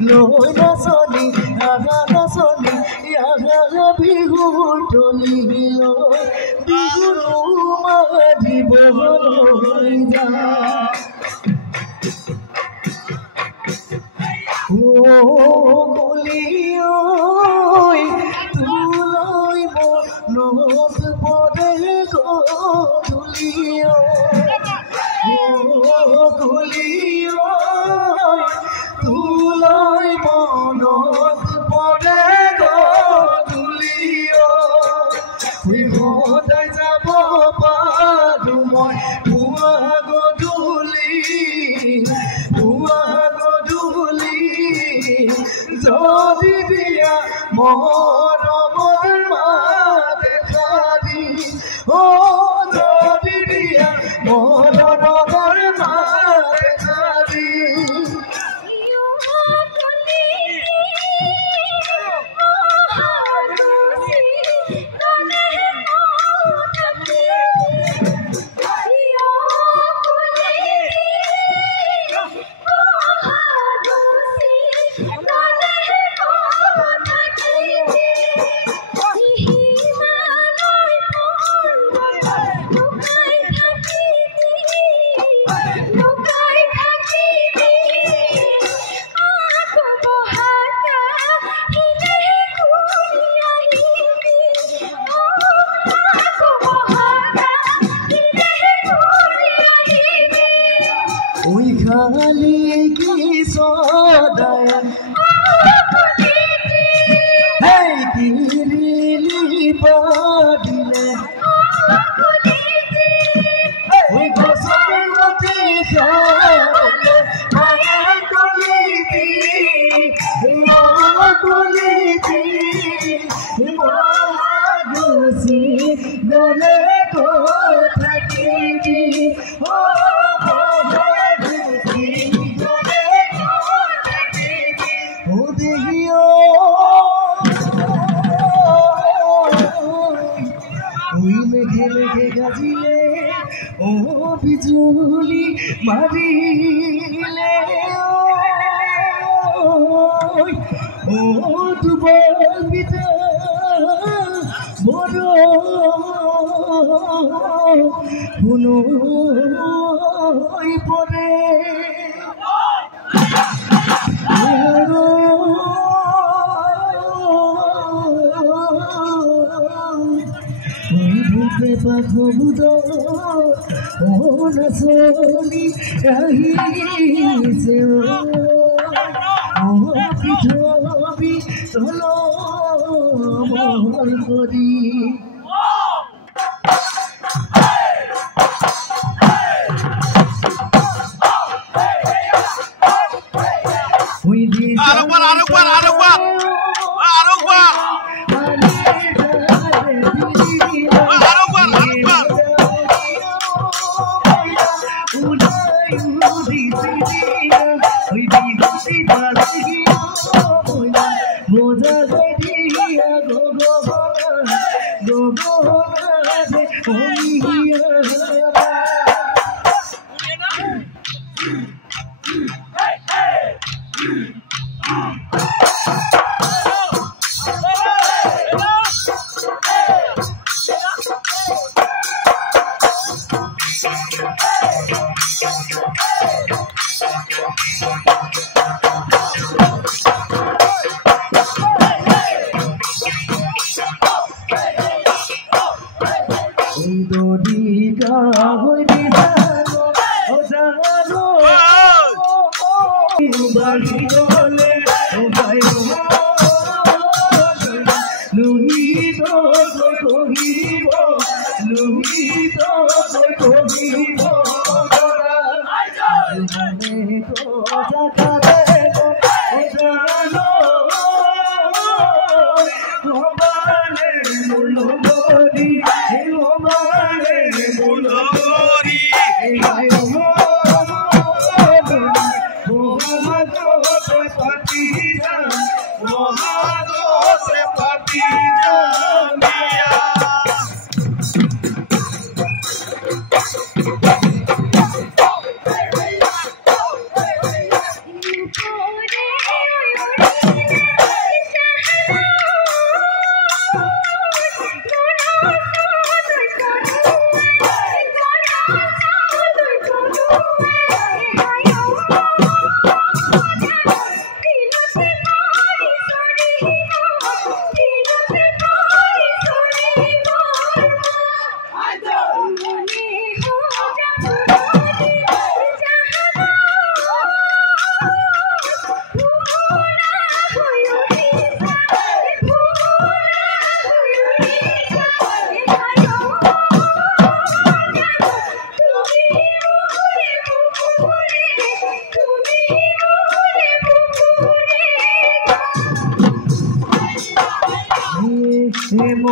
লৈ নাচনী আগা নাচনী আগা বিহুৰ তলি লৈ বিহুৰ মাৰিবলৈ যা কলি ঐ তোলৈ মনত পৰে গধূলি কলি ঐ তোলৈ মনত পৰে গধূলি সদায় যাব পাৰোঁ মই পুৱা গধূলি যদি দিয়া মৰমৰ মাত এষাৰি যদি দিয়া মৰমৰ মাত এষাৰি ওই খালি কি সদায় হেই কিরিলি পাদিলে ওই গছতে গতি খালে মায়া কলিতি গুচি গলে থাকিবি মেঘে মেঘে গাজিলে ও বিজুলি মারিলে ও দুবল পিতা বড় শুনো পরে পাখবুদ ও নাচনি আহিছে ও পৃথিৱী তল মহল কৰি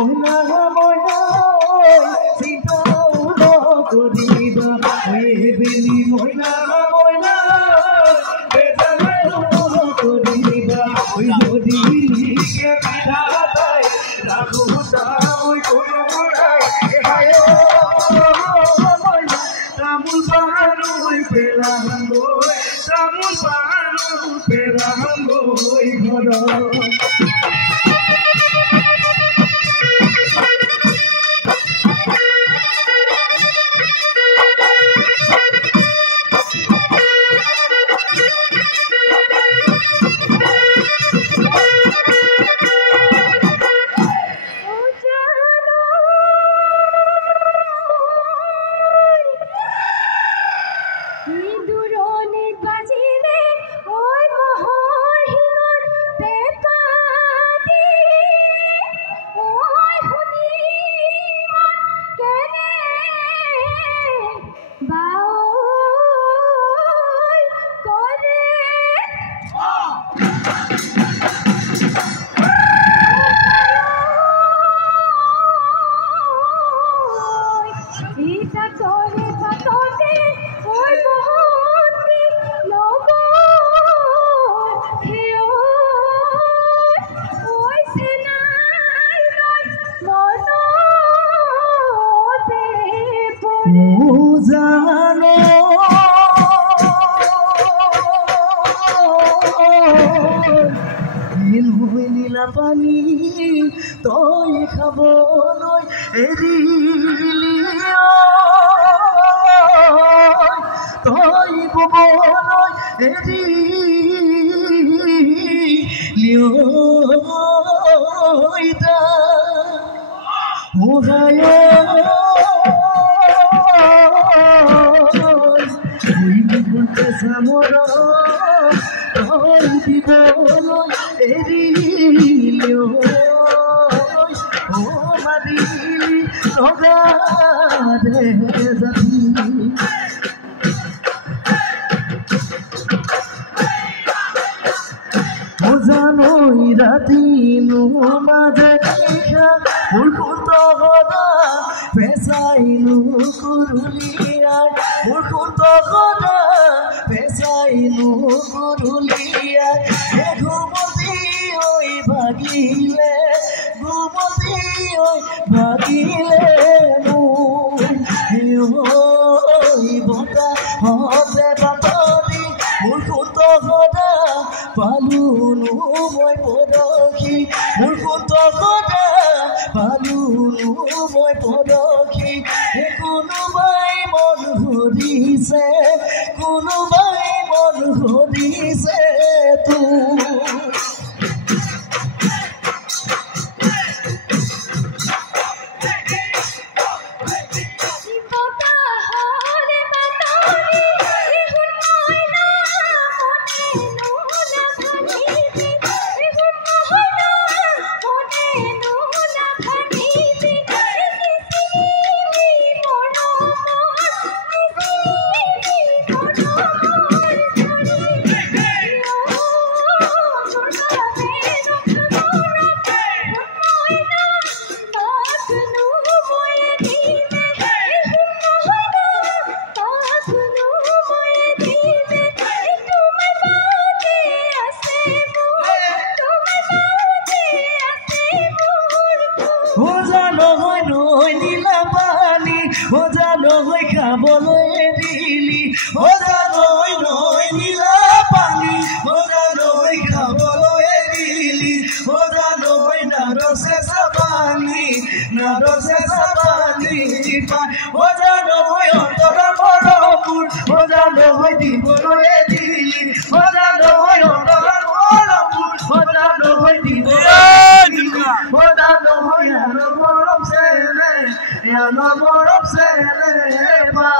ময়না ময়না চিন্তাও নকৰিবা বেলি ময়না ময়না বেজাৰো নকৰিবা যদি লিখে বিধাতাই ৰাখো তাই কোনোৰাই ময়না তামোল পাণলৈ পেলামগৈ তামোল পাণলৈ পেলামগৈ ঘৰত জানো নীল হৈ নীলা পানী তই খাবলৈ এৰিলি তই ববলৈ এৰিলি সামৰ দিবলৈ এৰিলি ও মাৰিলি লগাৰে যাবি জানই ৰাতিনো মাঝে দেখা মোৰ কুন্তহৰা পেচাইনো কুৰুলিয়াই মোৰ কুন্তহৰা পেচাইনো কুৰুলিয়াই ঘুমতি ঐ ভাগিলে ঘুমতি ঐ ভাগিলে বতা হতে বাতৰি মোৰ কুন্তহৰা পালুনো মই পৰখি মোৰ কুন্তহৰা পালুনো মই পৰখি কোনোবাই মন ধৰিছে কোনোবাই মন ধৰিছে নীলা পানী নৈ খাবলৈ এৰিলি নৈ নীলা পানী নৈ খাবলৈ এৰিলি নৈ নাৰছে চাপানী নৈ অন্তৰা মৰমবোৰ নৈ দিবলৈ এৰিলি নৈ অন্তৰা মৰমবোৰ নৈ দিবলৈ নৈ মৰম চেলে মৰম চেলে পা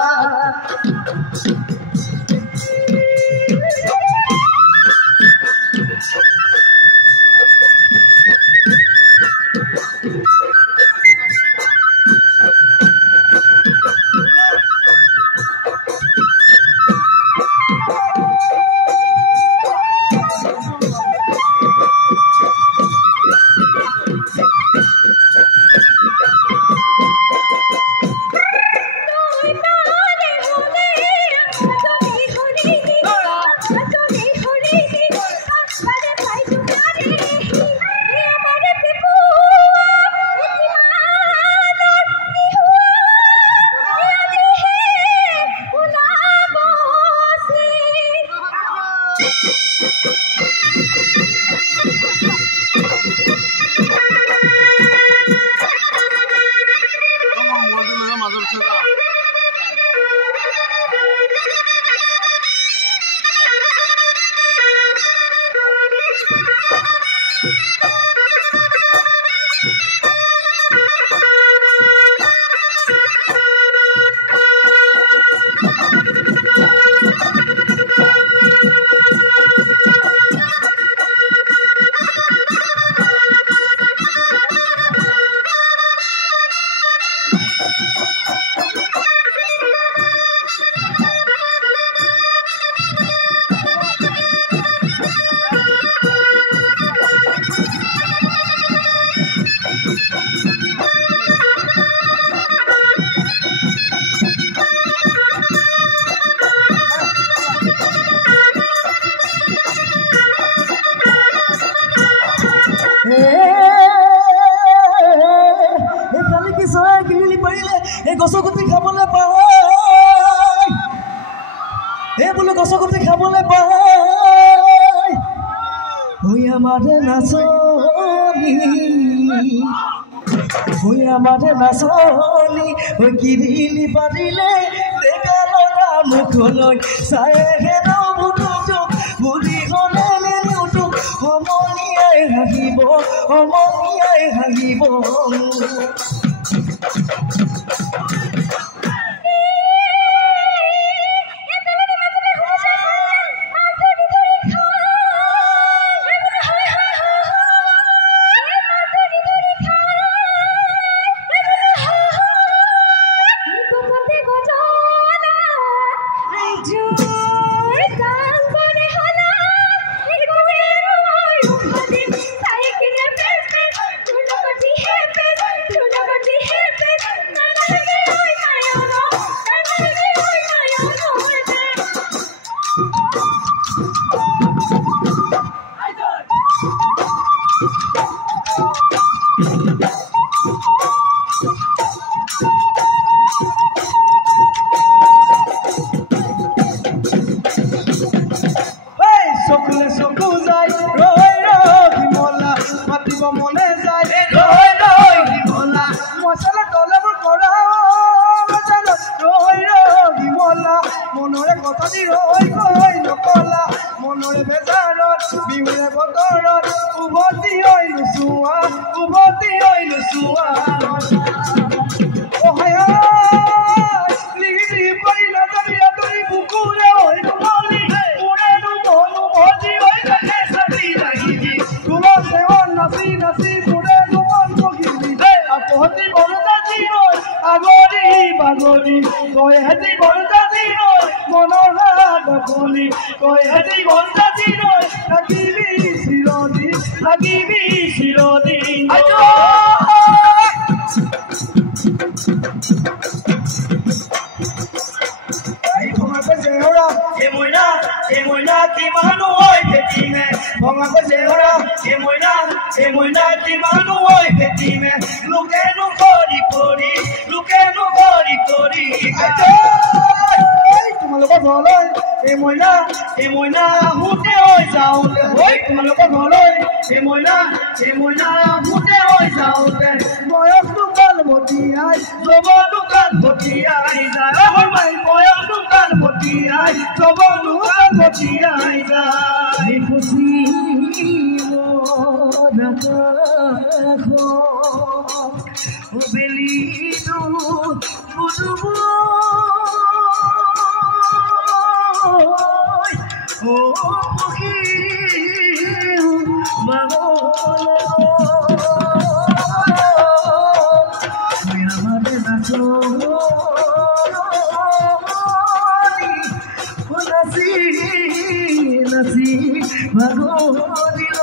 আমারে নাচনি ওই আমারে নাচনি ওই কিরিলি পারিলে দেখালো না মুখলৈ চাই হেন মুঠো বুঢ়ী হলে নেনুটো সমনীয়াই হাঁহিব সমনীয়াই হাঁহিব মনে যায় রই রই বিমলা মশলা তলব করা মশলা রই রই বিমলা মনরে কথা দি রই কই নকলা মনরে বেজাৰত বিহুৰে বতৰত উভতি হইলো চুৱা ওহায়া লিগি পৰি নজৰিয়া তৰি বুকুৰে হৈ তুমলি উৰেনো মনু ভজি হৈ থাকে সতি লাগি তুলা সেৱন নাচি নাচি মুৰে দুমন বগিলি আপহতি বৰদা জীবন আগৰি বাগৰি তই হেতি বৰদা জীবন মনৰ লাগলি তই হেতি বৰদা জীবন থাকিবি চিৰদিন মইনা কি মানুহ হৈ ফেটিমে ভঙা কৈছে হৰা মইনা কি মানুহ হৈ ফেটিমে লোকেনো কৰি তোমালোকৰ ঘৰলৈ মইনা আহোঁতে হৈ যাওঁতে তোমালোকৰ ঘৰলৈ মইনা আহোঁতে হৈ যাওঁতে বয়সটো কাল ভটিয়াই যৌৱনটো কাল ভটিয়াই যায় বয়সটো কাল ভটিয়াই যৌৱনটো কাল ভটিয়াই যায় খুচি বেলিটো বুজুব ও পক্ষী আমাদেৰ নাচি ভাগো দিল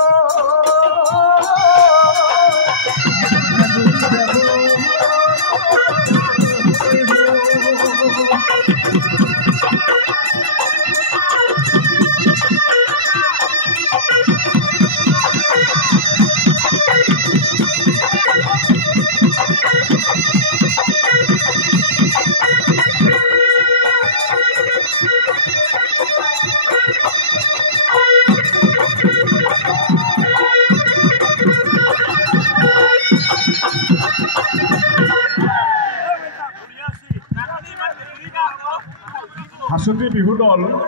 হাসুতি বিহু দল